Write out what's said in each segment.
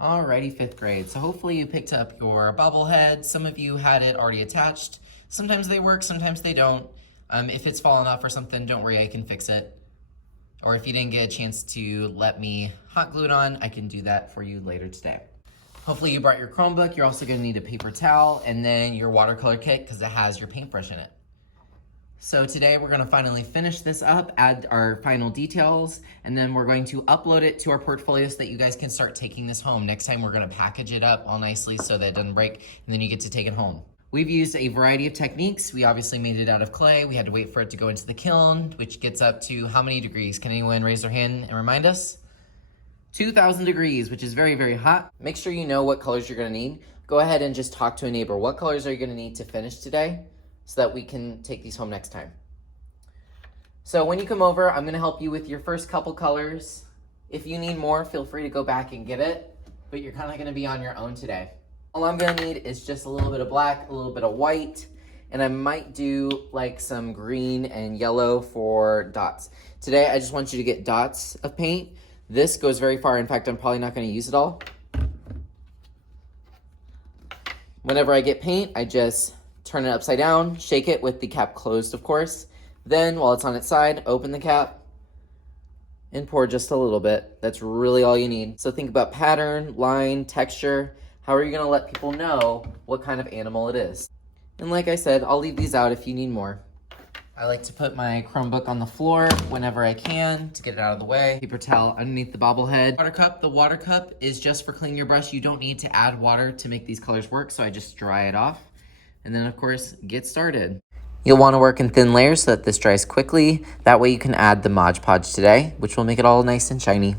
Alrighty, fifth grade. So hopefully you picked up your bobblehead. Some of you had it already attached. Sometimes they work, sometimes they don't. If it's fallen off or something, don't worry, I can fix it. Or if you didn't get a chance to let me hot glue it on, I can do that for you later today. Hopefully you brought your Chromebook. You're also gonna need a paper towel and then your watercolor kit because it has your paintbrush in it. So today we're gonna finally finish this up, add our final details, and then we're going to upload it to our portfolio so that you guys can start taking this home. Next time we're gonna package it up all nicely so that it doesn't break, and then you get to take it home. We've used a variety of techniques. We obviously made it out of clay. We had to wait for it to go into the kiln, which gets up to how many degrees? Can anyone raise their hand and remind us? 2,000 degrees, which is very, very hot. Make sure you know what colors you're gonna need. Go ahead and just talk to a neighbor. What colors are you gonna need to finish today so that we can take these home next time? So when you come over, I'm gonna help you with your first couple colors. If you need more, feel free to go back and get it, but you're kinda gonna be on your own today. All I'm gonna need is just a little bit of black, a little bit of white, and I might do like some green and yellow for dots. Today, I just want you to get dots of paint. This goes very far. In fact, I'm probably not gonna use it all. Whenever I get paint, I just turn it upside down, shake it with the cap closed, of course. Then, while it's on its side, open the cap and pour just a little bit. That's really all you need. So think about pattern, line, texture. How are you gonna let people know what kind of animal it is? And like I said, I'll leave these out if you need more. I like to put my Chromebook on the floor whenever I can to get it out of the way. Paper towel underneath the bobblehead. Water cup, the water cup is just for cleaning your brush. You don't need to add water to make these colors work, so I just dry it off. And then of course, get started. You'll want to work in thin layers so that this dries quickly. That way you can add the Mod Podge today, which will make it all nice and shiny.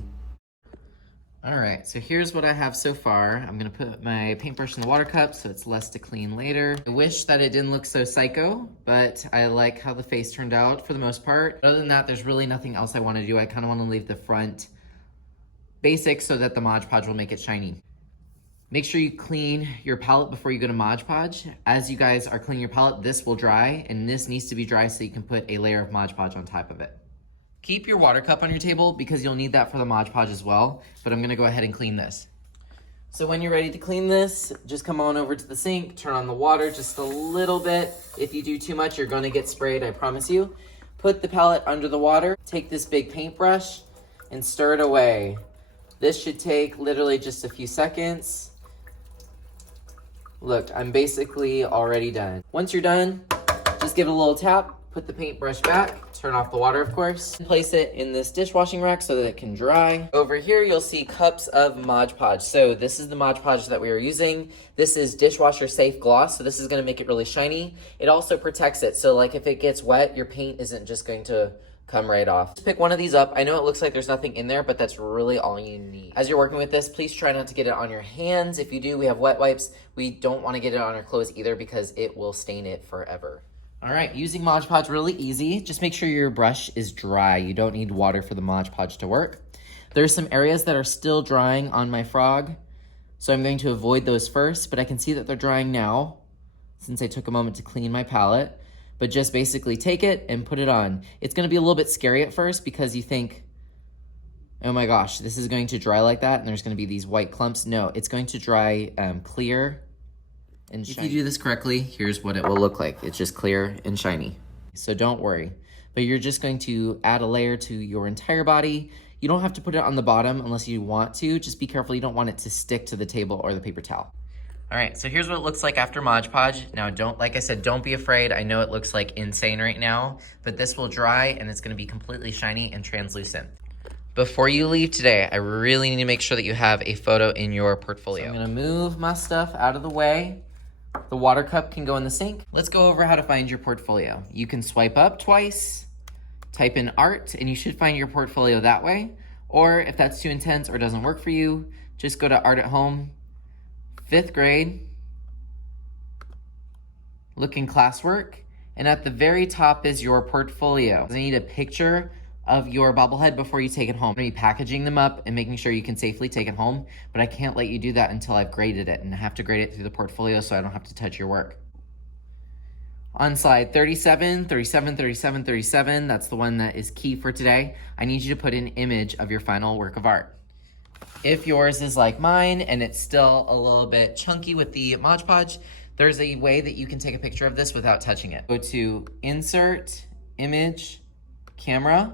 All right, so here's what I have so far. I'm gonna put my paintbrush in the water cup so it's less to clean later. I wish that it didn't look so psycho, but I like how the face turned out for the most part. Other than that, there's really nothing else I wanna do. I kinda wanna leave the front basic so that the Mod Podge will make it shiny. Make sure you clean your palette before you go to Mod Podge. As you guys are cleaning your palette, this will dry, and this needs to be dry so you can put a layer of Mod Podge on top of it. Keep your water cup on your table because you'll need that for the Mod Podge as well, but I'm gonna go ahead and clean this. So when you're ready to clean this, just come on over to the sink, turn on the water just a little bit. If you do too much, you're gonna get sprayed, I promise you. Put the palette under the water, take this big paintbrush and stir it away. This should take literally just a few seconds. Look, I'm basically already done. Once you're done, just give it a little tap, put the paintbrush back, turn off the water, of course, and place it in this dishwashing rack so that it can dry. Over here, you'll see cups of Mod Podge. So this is the Mod Podge that we are using. This is dishwasher safe gloss, so this is gonna make it really shiny. It also protects it, so like if it gets wet, your paint isn't just going to come right off. Just pick one of these up. I know it looks like there's nothing in there, but that's really all you need. As you're working with this, please try not to get it on your hands. If you do, we have wet wipes. We don't wanna get it on our clothes either because it will stain it forever. All right, using Mod Podge really easy. Just make sure your brush is dry. You don't need water for the Mod Podge to work. There's some areas that are still drying on my frog, so I'm going to avoid those first, but I can see that they're drying now since I took a moment to clean my palette. But just basically take it and put it on. It's gonna be a little bit scary at first because you think, oh my gosh, this is going to dry like that and there's gonna be these white clumps. No, it's going to dry clear and shiny. If you do this correctly, here's what it will look like. It's just clear and shiny. So don't worry. But you're just going to add a layer to your entire body. You don't have to put it on the bottom unless you want to. Just be careful, you don't want it to stick to the table or the paper towel. All right, so here's what it looks like after Mod Podge. Now, like I said, don't be afraid. I know it looks like insane right now, but this will dry and it's gonna be completely shiny and translucent. Before you leave today, I really need to make sure that you have a photo in your portfolio. So I'm gonna move my stuff out of the way. The water cup can go in the sink. Let's go over how to find your portfolio. You can swipe up twice, type in art, and you should find your portfolio that way. Or if that's too intense or doesn't work for you, just go to Art at Home, 5th grade, look in classwork, and at the very top is your portfolio. I need a picture of your bobblehead before you take it home. I'm gonna be packaging them up and making sure you can safely take it home, but I can't let you do that until I've graded it, and I have to grade it through the portfolio so I don't have to touch your work. On slide 37, 37, 37, 37, that's the one that is key for today. I need you to put an image of your final work of art. If yours is like mine and it's still a little bit chunky with the Mod Podge, there's a way that you can take a picture of this without touching it. Go to Insert, Image, Camera.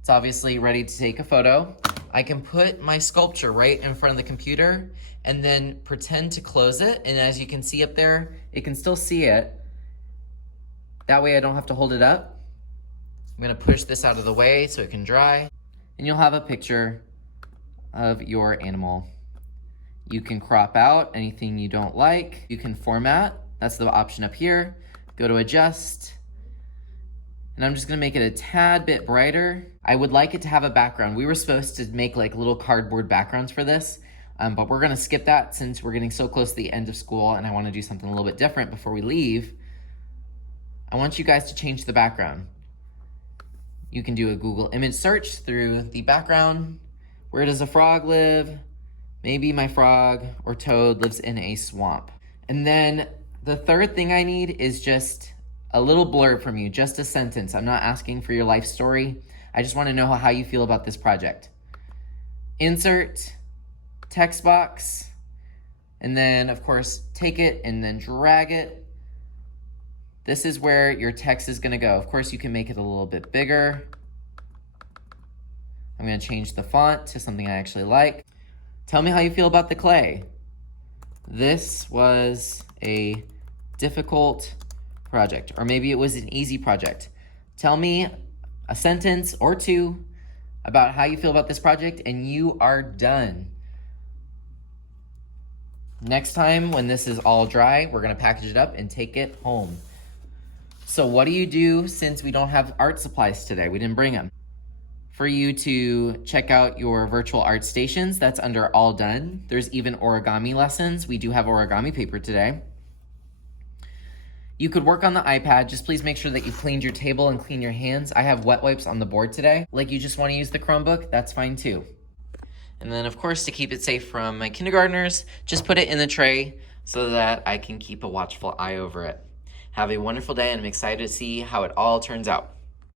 It's obviously ready to take a photo. I can put my sculpture right in front of the computer and then pretend to close it. And as you can see up there, it can still see it. That way I don't have to hold it up. I'm gonna push this out of the way so it can dry. And you'll have a picture of your animal. You can crop out anything you don't like. You can format, that's the option up here. Go to adjust. And I'm just gonna make it a tad bit brighter. I would like it to have a background. We were supposed to make like little cardboard backgrounds for this, but we're gonna skip that since we're getting so close to the end of school and I wanna do something a little bit different before we leave. I want you guys to change the background. You can do a Google image search through the background. Where does a frog live? Maybe my frog or toad lives in a swamp. And then the third thing I need is just a little blurb from you, just a sentence. I'm not asking for your life story. I just want to know how you feel about this project. Insert, text box, and then of course, take it and then drag it. This is where your text is gonna go. Of course, you can make it a little bit bigger. I'm gonna change the font to something I actually like. Tell me how you feel about the clay. This was a difficult project, or maybe it was an easy project. Tell me a sentence or two about how you feel about this project and you are done. Next time when this is all dry, we're gonna package it up and take it home. So what do you do since we don't have art supplies today? We didn't bring them. For you to check out your virtual art stations, that's under all done. There's even origami lessons. We do have origami paper today. You could work on the iPad. Just please make sure that you cleaned your table and clean your hands. I have wet wipes on the board today. Like you just want to use the Chromebook, that's fine too. And then of course, to keep it safe from my kindergartners, just put it in the tray so that I can keep a watchful eye over it. Have a wonderful day and I'm excited to see how it all turns out.